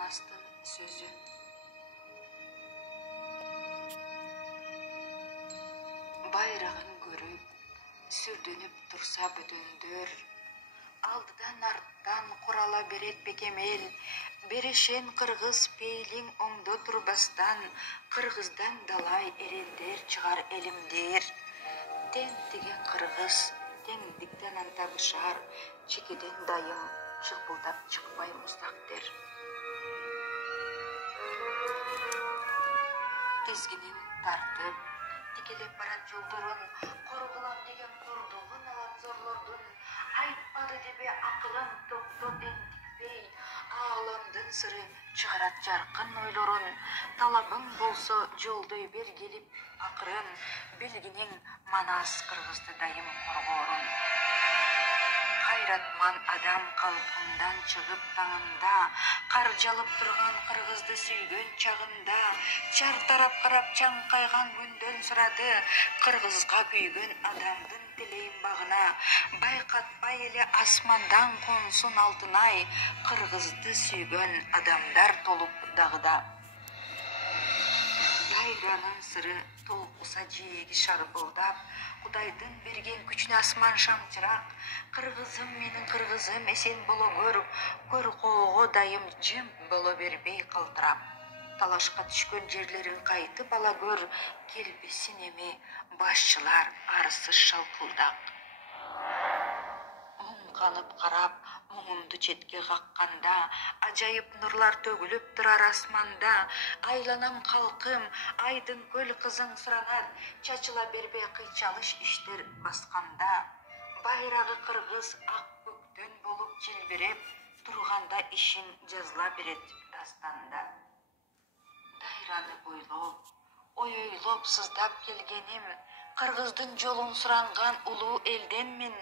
Манастын сөзі. Байрағын көріп, сүрденіп тұрса бөтөндөр, алдыдан арттан құрала берет бекемел, берешен қырғыз пейлің оңды тұрбастан, қырғыздан далай ерелдер чығар елімдер. Тен деген қырғыз, теңдіктен антабышар, чекеден дайым, шықпылдап шықпай мұстақтер. Тезгінен тартып, текелеп барат жолдырын, қорғылам деген қордығын алат зорлордun, айтпады дебе ақылын тоқтот ентікпей, ağlamдын сыры чығарат жарқын ойлорун, талабың болсо жолдой бер келип ақырын, белгинең Манас қырғызды дайым қорғорун. Қайратман адам қалпындан шығып таңында, қар жалып тұрған қырғызды сүйген чағында, чар тарап қарап чаңқайған күнден сұрады, қырғызға күйген адамдың тілейін бағына, байқатпай еле асмандан қонсын алтынай, қырғызды сүйген адамдар толып дағыда. Дайранын сыры толқуса жиегі шарбылдап, Құдайдың берген күчіне асман шамчырақ, қырғызым менің қырғызым есен боло көр қоғы дайым жым боло бербей қалтырап. Талашқа түшкен жерлерін қайтып ала көр, келбесін еме басшылар арысыз шалқылдақ. Қанып қарап, мұңымды четке қаққанда, ажайып нұрлар төгіліп тұрар асманда, айланам қалқым, айдың көл қызың сұранар, чачыла бербей қийчалыш іштер басқанда, байрағы қырғыз ақ көктен болып желбереп, тұрғанда ішін жазыла берет дастанда. Дайраны бойлоп, ойлоп сыздап келгенім, қырғыздың жолын сұранған ұлу елден мен,